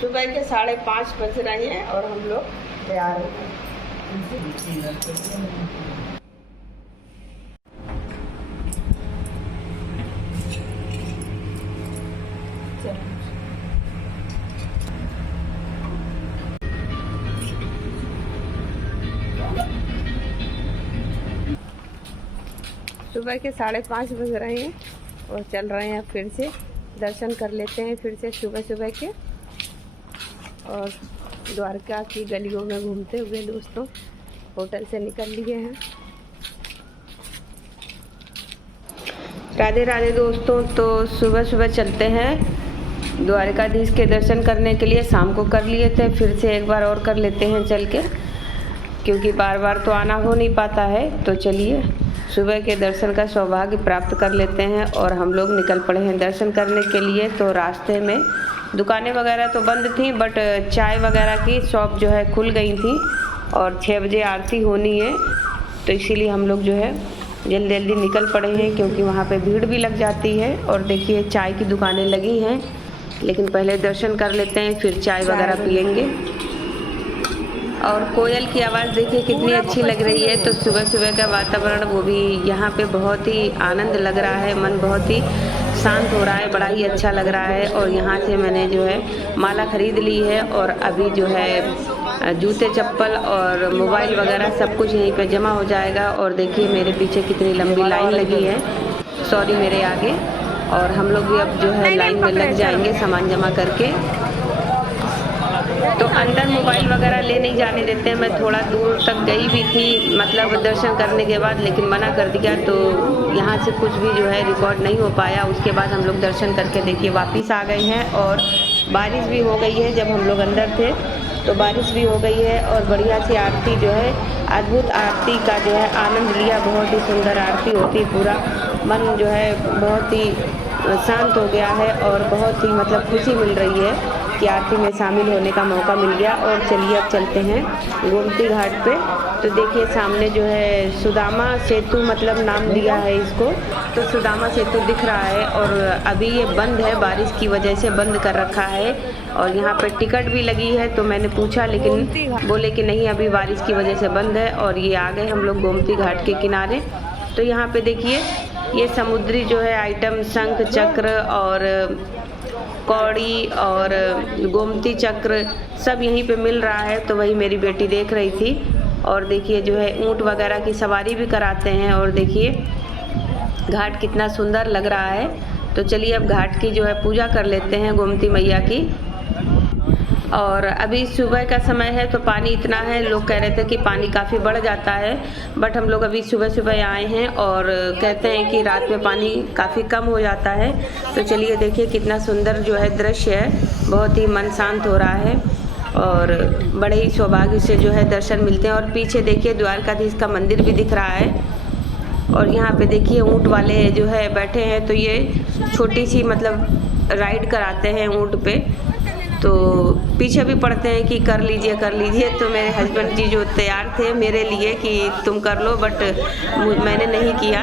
सुबह के 5:30 बज रहे हैं और हम लोग तैयार हो गए। सुबह के 5:30 बज रहे हैं और चल रहे हैं। फिर से दर्शन कर लेते हैं फिर से सुबह सुबह के, और द्वारका की गलियों में घूमते हुए दोस्तों होटल से निकल लिए हैं। राधे राधे दोस्तों। तो सुबह सुबह चलते हैं द्वारकाधीश के दर्शन करने के लिए। शाम को कर लिए थे, फिर से एक बार और कर लेते हैं चल के, क्योंकि बार बार तो आना हो नहीं पाता है। तो चलिए सुबह के दर्शन का सौभाग्य प्राप्त कर लेते हैं और हम लोग निकल पड़े हैं दर्शन करने के लिए। तो रास्ते में दुकानें वगैरह तो बंद थी, बट चाय वगैरह की शॉप जो है खुल गई थी और 6 बजे आरती होनी है, तो इसीलिए हम लोग जो है जल्दी जल्दी निकल पड़े हैं, क्योंकि वहाँ पे भीड़ भी लग जाती है। और देखिए चाय की दुकानें लगी हैं, लेकिन पहले दर्शन कर लेते हैं फिर चाय वगैरह पियेंगे। और कोयल की आवाज़ देखिए कितनी अच्छी लग रही है। तो सुबह सुबह का वातावरण वो भी यहाँ पे बहुत ही आनंद लग रहा है, मन बहुत ही शांत हो रहा है, बड़ा ही अच्छा लग रहा है। और यहाँ से मैंने जो है माला खरीद ली है और अभी जो है जूते चप्पल और मोबाइल वगैरह सब कुछ यहीं पे जमा हो जाएगा। और देखिए मेरे पीछे कितनी लंबी लाइन लगी है, सॉरी मेरे आगे। और हम लोग भी अब जो है लाइन में लग जाएंगे सामान जमा करके। तो अंदर मोबाइल वगैरह ले नहीं जाने देते हैं। मैं थोड़ा दूर तक गई भी थी, मतलब दर्शन करने के बाद, लेकिन मना कर दिया, तो यहाँ से कुछ भी जो है रिकॉर्ड नहीं हो पाया। उसके बाद हम लोग दर्शन करके देखिए वापस आ गए हैं। और बारिश भी हो गई है, जब हम लोग अंदर थे तो बारिश भी हो गई है। और बढ़िया सी आरती जो है, अद्भुत आरती का जो है आनंद लिया। बहुत ही सुंदर आरती होती, पूरा मन जो है बहुत ही शांत हो गया है और बहुत ही मतलब खुशी मिल रही है कि आरती में शामिल होने का मौका मिल गया। और चलिए अब चलते हैं गोमती घाट पे। तो देखिए सामने जो है सुदामा सेतु मतलब नाम दिया है इसको, तो सुदामा सेतु दिख रहा है। और अभी ये बंद है, बारिश की वजह से बंद कर रखा है। और यहाँ पे टिकट भी लगी है, तो मैंने पूछा लेकिन बोले कि नहीं अभी बारिश की वजह से बंद है। और ये आ गए हम लोग गोमती घाट के किनारे। तो यहाँ पे देखिए ये समुद्री जो है आइटम, शंख चक्र और कौड़ी और गोमती चक्र सब यहीं पे मिल रहा है। तो वही मेरी बेटी देख रही थी। और देखिए जो है ऊंट वगैरह की सवारी भी कराते हैं। और देखिए घाट कितना सुंदर लग रहा है। तो चलिए अब घाट की जो है पूजा कर लेते हैं गोमती मैया की। और अभी सुबह का समय है तो पानी इतना है, लोग कह रहे थे कि पानी काफ़ी बढ़ जाता है, बट हम लोग अभी सुबह सुबह आए हैं और कहते हैं कि रात में पानी काफ़ी कम हो जाता है। तो चलिए देखिए कितना सुंदर जो है दृश्य है, बहुत ही मन शांत हो रहा है और बड़े ही सौभाग्य से जो है दर्शन मिलते हैं। और पीछे देखिए द्वारकाधीश का मंदिर भी दिख रहा है। और यहाँ पे देखिए ऊँट वाले जो है बैठे हैं, तो ये छोटी सी मतलब राइड कराते हैं ऊँट पे। तो पीछे भी पड़ते हैं कि कर लीजिए। तो मेरे हस्बैंड जी जो तैयार थे मेरे लिए कि तुम कर लो, बट मैंने नहीं किया।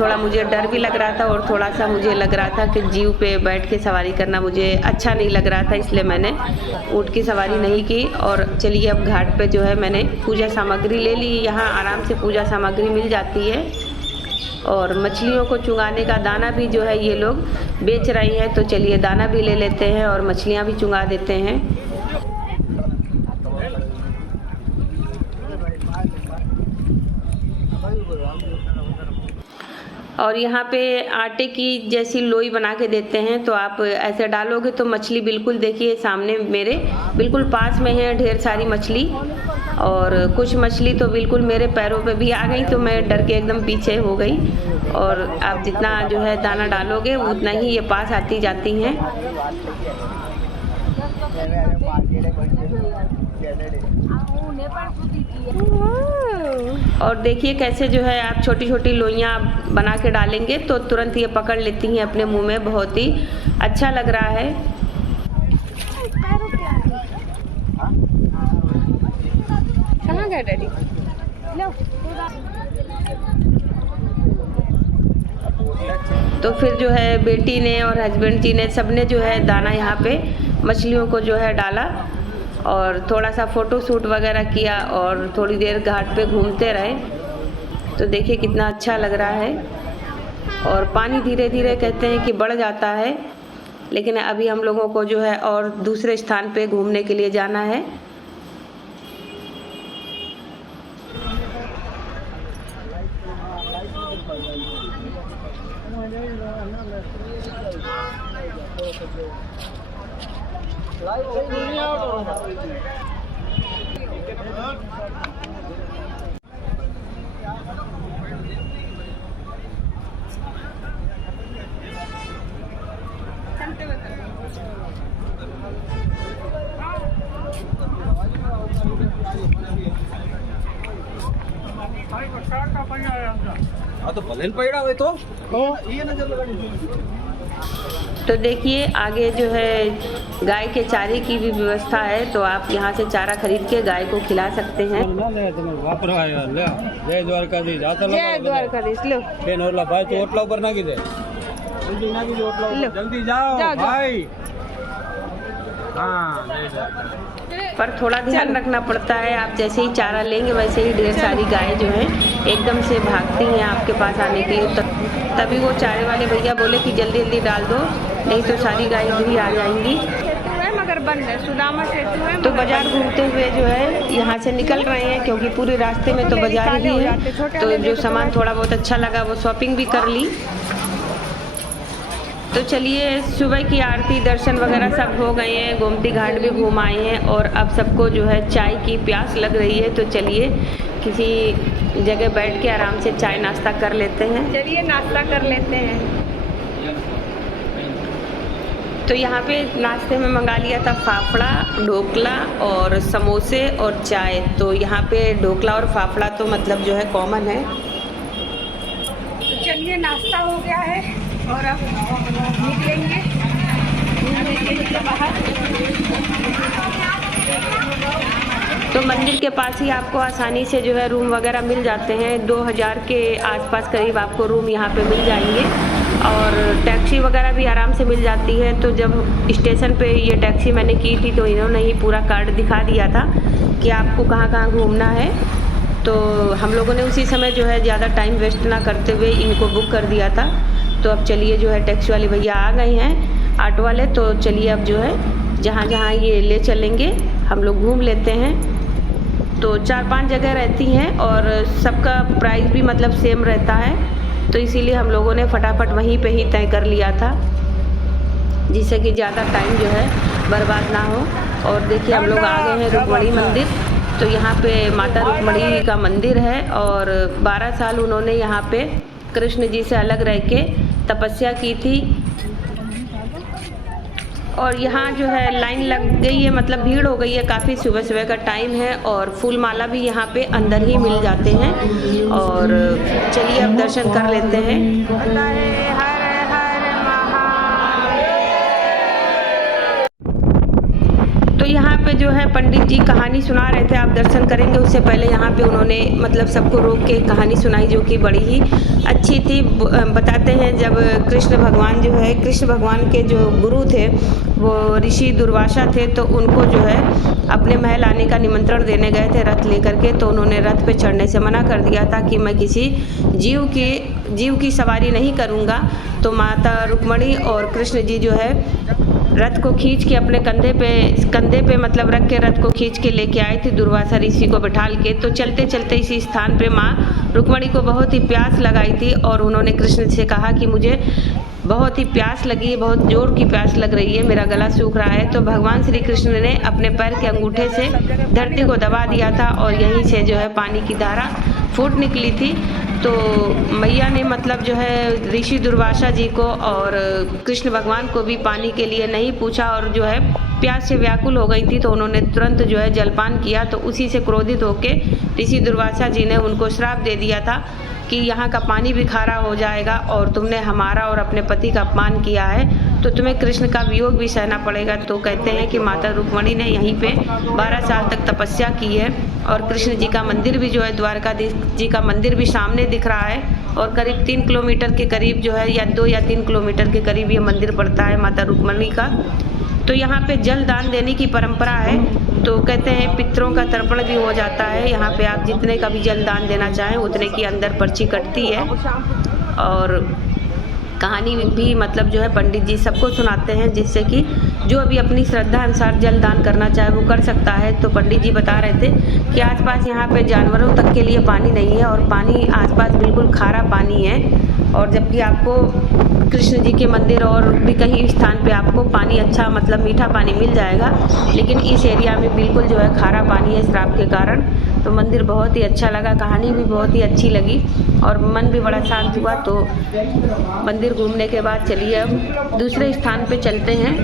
थोड़ा मुझे डर भी लग रहा था और थोड़ा सा मुझे लग रहा था कि जीव पे बैठ के सवारी करना मुझे अच्छा नहीं लग रहा था, इसलिए मैंने ऊँट की सवारी नहीं की। और चलिए अब घाट पे जो है मैंने पूजा सामग्री ले ली। यहाँ आराम से पूजा सामग्री मिल जाती है। और मछलियों को चुंगाने का दाना भी जो है ये लोग बेच रही हैं। तो चलिए दाना भी ले लेते हैं और मछलियाँ भी चुंगा देते हैं। और यहाँ पे आटे की जैसी लोई बना के देते हैं, तो आप ऐसे डालोगे तो मछली बिल्कुल देखिए सामने मेरे बिल्कुल पास में है ढेर सारी मछली। और कुछ मछली तो बिल्कुल मेरे पैरों पे भी आ गई, तो मैं डर के एकदम पीछे हो गई। और आप जितना जो है दाना डालोगे उतना ही ये पास आती जाती हैं। और देखिए कैसे जो है आप छोटी छोटी लोइयाँ बना के डालेंगे तो तुरंत ये पकड़ लेती हैं अपने मुंह में। बहुत ही अच्छा लग रहा है। कहाँ गए डैडी? लो तो फिर जो है बेटी ने और हस्बैंड जी ने सबने जो है दाना यहाँ पे मछलियों को जो है डाला और थोड़ा सा फ़ोटो शूट वगैरह किया और थोड़ी देर घाट पे घूमते रहे। तो देखिए कितना अच्छा लग रहा है। और पानी धीरे धीरे कहते हैं कि बढ़ जाता है, लेकिन अभी हम लोगों को जो है और दूसरे स्थान पे घूमने के लिए जाना है। तो भले पड़ा हुए तो ये ना तो देखिए आगे जो है गाय के चारे की भी व्यवस्था है, तो आप यहाँ से चारा खरीद के गाय को खिला सकते हैं। जय द्वारकाधीश जय द्वारकाधीश। लो भाई तो ओटला ऊपर ना कीजिए, जल्दी जाओ भाई। पर थोड़ा ध्यान रखना पड़ता है, आप जैसे ही चारा लेंगे वैसे ही ढेर सारी गाय जो है एकदम से भागती हैं आपके पास आने के लिए। तभी वो चारे वाले भैया बोले कि जल्दी जल्दी डाल दो, नहीं तो सारी गाय इधर ही आ जाएंगी। मगर बंद है, सुदामा सेतु है। तो बाजार घूमते हुए जो है यहाँ से निकल रहे हैं, क्योंकि पूरे रास्ते में तो बाजार ही है। तो जो सामान थोड़ा बहुत अच्छा लगा वो शॉपिंग भी कर ली। तो चलिए सुबह की आरती दर्शन वगैरह सब हो गए हैं, गोमती घाट भी घूम आए हैं और अब सबको जो है चाय की प्यास लग रही है। तो चलिए किसी जगह बैठ के आराम से चाय नाश्ता कर लेते हैं। चलिए नाश्ता कर लेते हैं। तो यहाँ पे नाश्ते में मंगा लिया था फाफड़ा, ढोकला और समोसे और चाय। तो यहाँ पे ढोकला और फाफड़ा तो मतलब जो है कॉमन है। तो चलिए नाश्ता हो गया है और अब निकलेंगे बाहर। तो मंदिर के पास ही आपको आसानी से जो है रूम वगैरह मिल जाते हैं। 2000 के आसपास करीब आपको रूम यहाँ पे मिल जाएंगे और टैक्सी वगैरह भी आराम से मिल जाती है। तो जब स्टेशन पे ये टैक्सी मैंने की थी तो इन्होंने ही पूरा कार्ड दिखा दिया था कि आपको कहाँ कहाँ घूमना है। तो हम लोगों ने उसी समय जो है ज़्यादा टाइम वेस्ट ना करते हुए इनको बुक कर दिया था। तो अब चलिए जो है टैक्सी वाले भैया आ गए हैं, ऑटो वाले। तो चलिए अब जो है जहाँ जहाँ ये ले चलेंगे हम लोग घूम लेते हैं। तो 4-5 जगह रहती हैं और सबका प्राइस भी मतलब सेम रहता है। तो इसीलिए हम लोगों ने फटाफट वहीं पे ही तय कर लिया था, जिससे कि ज़्यादा टाइम जो है बर्बाद ना हो। और देखिए हम लोग आ गए हैं रुक्मणी मंदिर। तो यहाँ पे माता रुक्मणी का मंदिर है और 12 साल उन्होंने यहाँ पे कृष्ण जी से अलग रह के तपस्या की थी। और यहाँ जो है लाइन लग गई है, मतलब भीड़ हो गई है काफ़ी। सुबह सुबह का टाइम है और फूल माला भी यहाँ पे अंदर ही मिल जाते हैं। और चलिए अब दर्शन कर लेते हैं। तो यहाँ पे जो है पंडित जी कहानी सुना रहे थे, आप दर्शन करेंगे। उससे पहले यहाँ पे उन्होंने मतलब सबको रोक के कहानी सुनाई, जो कि बड़ी ही अच्छी थी। बताते हैं जब कृष्ण भगवान जो है, कृष्ण भगवान के जो गुरु थे वो ऋषि दुर्वासा थे, तो उनको जो है अपने महल आने का निमंत्रण देने गए थे रथ लेकर के। तो उन्होंने रथ पे चढ़ने से मना कर दिया था कि मैं किसी जीव की सवारी नहीं करूँगा। तो माता रुक्मणी और कृष्ण जी जो है रथ को खींच के अपने कंधे पे मतलब रख के रथ को खींच के लेके आए थे दुर्वासा ऋषि को बिठाल के। तो चलते चलते इसी स्थान पे माँ रुक्मणी को बहुत ही प्यास लगाई थी और उन्होंने कृष्ण से कहा कि मुझे बहुत ही प्यास लगी है, बहुत जोर की प्यास लग रही है, मेरा गला सूख रहा है। तो भगवान श्री कृष्ण ने अपने पैर के अंगूठे से धरती को दबा दिया था और यहीं से जो है पानी की धारा फूट निकली थी। तो मैया ने मतलब जो है ऋषि दुर्वासा जी को और कृष्ण भगवान को भी पानी के लिए नहीं पूछा और जो है प्यास से व्याकुल हो गई थी। तो उन्होंने तुरंत जो है जलपान किया। तो उसी से क्रोधित होके ऋषि दुर्वासा जी ने उनको श्राप दे दिया था कि यहाँ का पानी भी खारा हो जाएगा और तुमने हमारा और अपने पति का अपमान किया है तो तुम्हें कृष्ण का वियोग भी सहना पड़ेगा। तो कहते हैं कि माता रुक्मणी ने यहीं पे 12 साल तक तपस्या की है और कृष्ण जी का मंदिर भी जो है द्वारकाधीश जी का मंदिर भी सामने दिख रहा है और करीब 3 किलोमीटर के करीब जो है, या 2 या 3 किलोमीटर के करीब ये मंदिर पड़ता है माता रुक्मणी का। तो यहाँ पे जल दान देने की परंपरा है। तो कहते हैं पितरों का तर्पण भी हो जाता है। यहाँ पे आप जितने का भी जल दान देना चाहें उतने की अंदर पर्ची कटती है, और कहानी भी मतलब जो है पंडित जी सबको सुनाते हैं, जिससे कि जो अभी अपनी श्रद्धा अनुसार जल दान करना चाहे वो कर सकता है। तो पंडित जी बता रहे थे कि आसपास यहाँ पे जानवरों तक के लिए पानी नहीं है, और पानी आसपास बिल्कुल खारा पानी है। और जबकि आपको कृष्ण जी के मंदिर और भी कहीं स्थान पे आपको पानी अच्छा मतलब मीठा पानी मिल जाएगा, लेकिन इस एरिया में बिल्कुल जो है खारा पानी है श्राप के कारण। तो मंदिर बहुत ही अच्छा लगा, कहानी भी बहुत ही अच्छी लगी और मन भी बड़ा शांत हुआ। तो मंदिर घूमने के बाद चलिए अब दूसरे स्थान पे चलते हैं।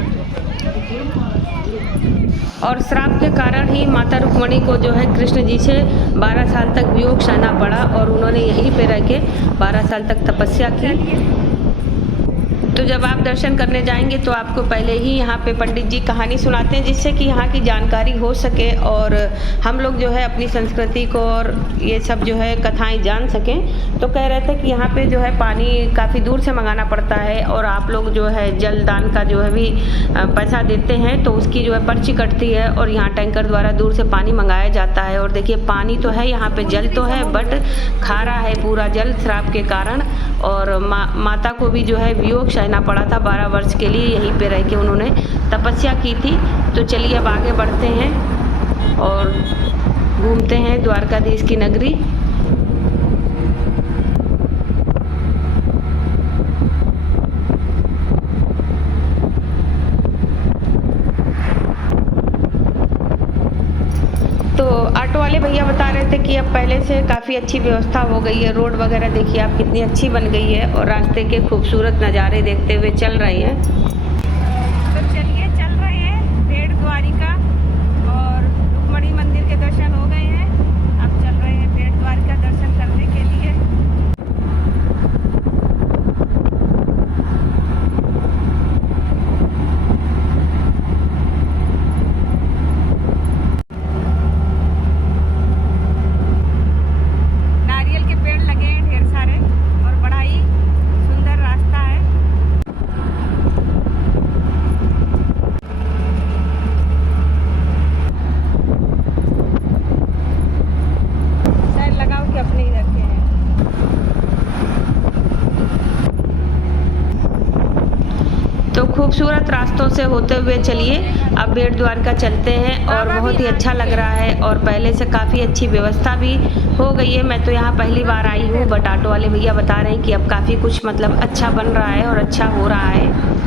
और श्राप के कारण ही माता रुक्मणी को जो है कृष्ण जी से 12 साल तक वियोग सहना पड़ा, और उन्होंने यहीं पे रह के 12 साल तक तपस्या की। तो जब आप दर्शन करने जाएंगे तो आपको पहले ही यहाँ पे पंडित जी कहानी सुनाते हैं, जिससे कि यहाँ की जानकारी हो सके और हम लोग जो है अपनी संस्कृति को और ये सब जो है कथाएं जान सकें। तो कह रहे थे कि यहाँ पे जो है पानी काफ़ी दूर से मंगाना पड़ता है, और आप लोग जो है जल दान का जो है भी पैसा देते हैं तो उसकी जो है पर्ची कटती है, और यहाँ टैंकर द्वारा दूर से पानी मंगाया जाता है। और देखिए पानी तो है यहाँ पे, जल तो है बट खारा है पूरा जल श्राप के कारण। और माता को भी जो है वियोग सहना पड़ा था 12 वर्ष के लिए, यहीं पे रह के उन्होंने तपस्या की थी। तो चलिए अब आगे बढ़ते हैं और घूमते हैं द्वारकाधीश की नगरी। तो ऑटो वाले भैया बता रहे थे कि अब पहले से काफ़ी अच्छी व्यवस्था हो गई है। रोड वगैरह देखिए आप कितनी अच्छी बन गई है, और रास्ते के खूबसूरत नज़ारे देखते हुए चल रहे हैं। तो चलिए चल रहे हैं भेड़ द्वारिका, और रुक्मणी मंदिर के दर्शन हो गए हैं। अब चल रहे हैं भेड़ द्वारिका दर्शन करने के लिए। तो खूबसूरत रास्तों से होते हुए चलिए अब भेड़ द्वारका चलते हैं, और बहुत ही अच्छा लग रहा है, और पहले से काफ़ी अच्छी व्यवस्था भी हो गई है। मैं तो यहाँ पहली बार आई हूँ, बट ऑटो वाले भैया बता रहे हैं कि अब काफ़ी कुछ मतलब अच्छा बन रहा है और अच्छा हो रहा है।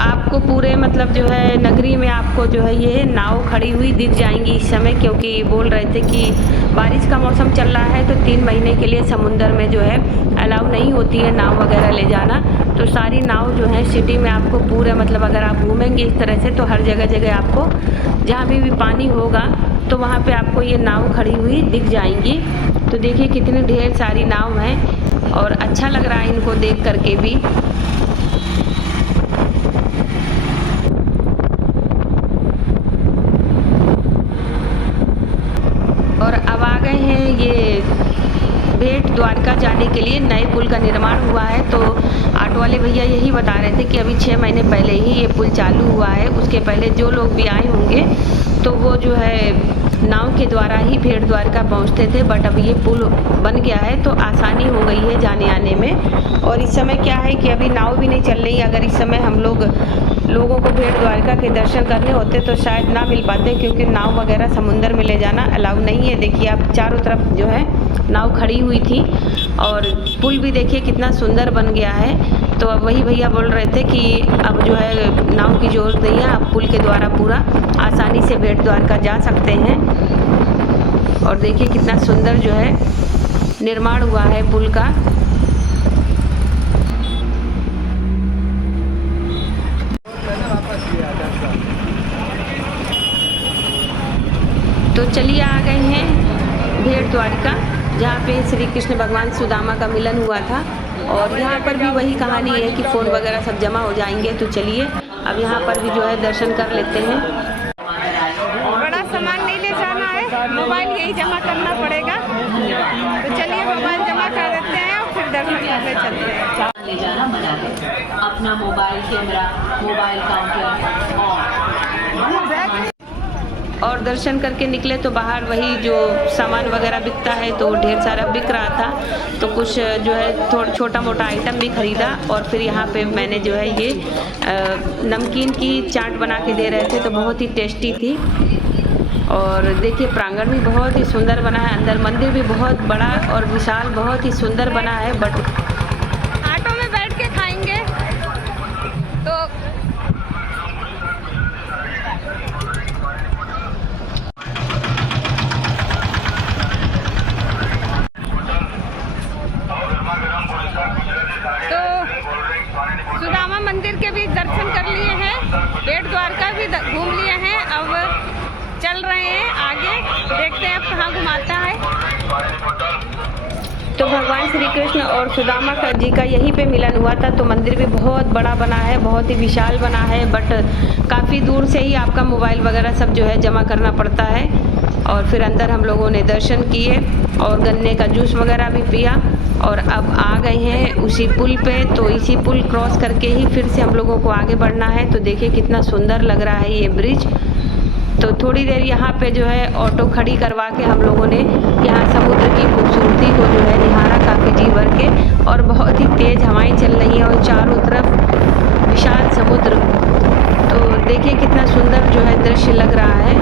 आपको पूरे मतलब जो है नगरी में आपको जो है ये नाव खड़ी हुई दिख जाएंगी इस समय, क्योंकि बोल रहे थे कि बारिश का मौसम चल रहा है तो 3 महीने के लिए समुंदर में जो है अलाउ नहीं होती है नाव वगैरह ले जाना। तो सारी नाव जो है सिटी में आपको पूरे मतलब अगर आप घूमेंगे इस तरह से तो हर जगह जगह आपको जहाँ भी पानी होगा तो वहाँ पे आपको ये नाव खड़ी हुई दिख जाएंगी। तो देखिए कितनी ढेर सारी नाव हैं, और अच्छा लग रहा है इनको देख करके भी। और अब आ गए हैं ये भेड़ द्वारका जाने के लिए नए पुल का निर्माण हुआ है। तो ऑटो वाले भैया यही बता रहे थे कि अभी 6 महीने पहले ही ये पुल चालू हुआ है। उसके पहले जो लोग भी आए होंगे तो वो जो है नाव के द्वारा ही भेड़ द्वारका पहुंचते थे, बट अब ये पुल बन गया है तो आसानी हो गई है जाने आने में। और इस समय क्या है कि अभी नाव भी नहीं चल रही। अगर इस समय हम लोगों को भेड़ द्वारका के दर्शन करने होते तो शायद ना मिल पाते, क्योंकि नाव वगैरह समुंदर में ले जाना अलाउ नहीं है। देखिए आप चारों तरफ जो है नाव खड़ी हुई थी, और पुल भी देखिए कितना सुंदर बन गया है। तो अब वही भैया बोल रहे थे कि अब जो है नाव की ज़रूरत नहीं है, आप पुल के द्वारा पूरा आसानी से भेड़ द्वारका जा सकते हैं। और देखिए कितना सुंदर जो है निर्माण हुआ है पुल का। तो चलिए आ गए हैं भेड़ द्वारका। जहाँ पे श्री कृष्ण भगवान सुदामा का मिलन हुआ था। और यहाँ पर भी वही कहानी है कि फ़ोन वगैरह सब जमा हो जाएंगे। तो चलिए अब यहाँ पर भी जो है दर्शन कर लेते हैं। बड़ा सामान नहीं ले जाना है, मोबाइल यही जमा करना पड़ेगा। तो चलिए मोबाइल जमा कर देते हैं और फिर दर्शन करने चलते हैं। ले जाना मना है। अपना मोबाइल कैमरा, मोबाइल काउंटर और दर्शन करके निकले तो बाहर वही जो सामान वगैरह बिकता है तो ढेर सारा बिक रहा था। तो कुछ जो है थोड़ा छोटा मोटा आइटम भी ख़रीदा। और फिर यहाँ पे मैंने जो है ये नमकीन की चाट बना के दे रहे थे तो बहुत ही टेस्टी थी। और देखिए प्रांगण भी बहुत ही सुंदर बना है, अंदर मंदिर भी बहुत बड़ा और विशाल बहुत ही सुंदर बना है। बट ऑटो में बैठ के खाएंगे तो सुदामा मंदिर के भी दर्शन कर लिए हैं, बेट द्वारका भी घूम लिए हैं। अब चल रहे हैं आगे, देखते हैं अब कहाँ घुमाता है। तो भगवान श्री कृष्ण और सुदामा का जी का यहीं पे मिलन हुआ था। तो मंदिर भी बहुत बड़ा बना है, बहुत ही विशाल बना है। बट काफ़ी दूर से ही आपका मोबाइल वगैरह सब जो है जमा करना पड़ता है। और फिर अंदर हम लोगों ने दर्शन किए और गन्ने का जूस वगैरह भी पिया। और अब आ गए हैं उसी पुल पे। तो इसी पुल क्रॉस करके ही फिर से हम लोगों को आगे बढ़ना है। तो देखिए कितना सुंदर लग रहा है ये ब्रिज। तो थोड़ी देर यहाँ पे जो है ऑटो खड़ी करवा के हम लोगों ने यहाँ समुद्र की खूबसूरती को जो है निहारा काफ़ी जी भर के। और बहुत ही तेज़ हवाएं चल रही हैं और चारों तरफ विशाल समुद्र। तो देखिए कितना सुंदर जो है दृश्य लग रहा है।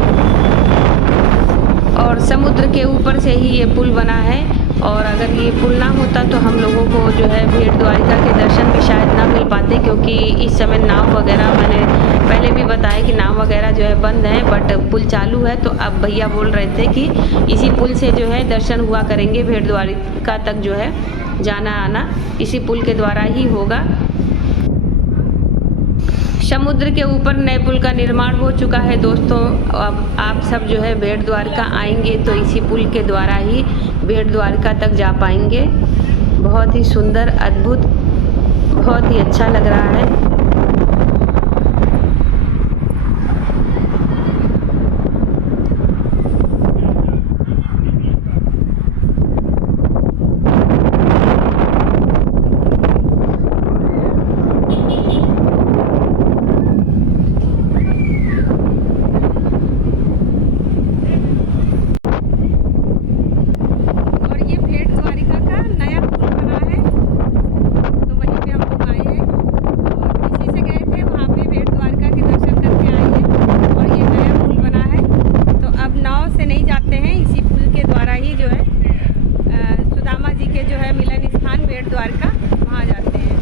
और समुद्र के ऊपर से ही ये पुल बना है। और अगर ये पुल ना होता तो हम लोगों को जो है भेट द्वारिका के दर्शन भी शायद ना मिल पाते, क्योंकि इस समय नाव वगैरह, मैंने पहले भी बताया कि नाव वगैरह जो है बंद है। बट पुल चालू है। तो अब भैया बोल रहे थे कि इसी पुल से जो है दर्शन हुआ करेंगे, भेट द्वारिका तक जो है जाना आना इसी पुल के द्वारा ही होगा। समुद्र के ऊपर नए पुल का निर्माण हो चुका है दोस्तों। अब आप सब जो है भेट द्वारका आएंगे तो इसी पुल के द्वारा ही भेट द्वारका तक जा पाएंगे। बहुत ही सुंदर, अद्भुत, बहुत ही अच्छा लग रहा है। द्वारका वहाँ जाते हैं।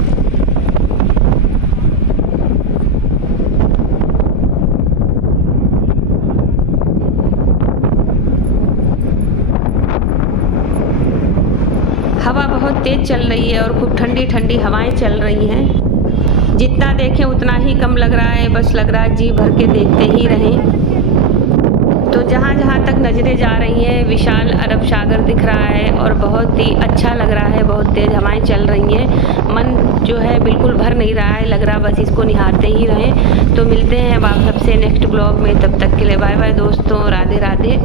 हवा बहुत तेज़ चल रही है और खूब ठंडी ठंडी हवाएं चल रही हैं। जितना देखें उतना ही कम लग रहा है। बस लग रहा है जी भर के देखते ही रहें। तो जहाँ जहाँ तक नज़रें जा रही हैं विशाल अरब सागर दिख रहा है और बहुत ही अच्छा लग रहा है। बहुत तेज़ हवाएं चल रही हैं। मन जो है बिल्कुल भर नहीं रहा है, लग रहा बस इसको निहारते ही रहें। तो मिलते हैं अब आप सबसे नेक्स्ट ब्लॉग में। तब तक के लिए बाय बाय दोस्तों, राधे राधे।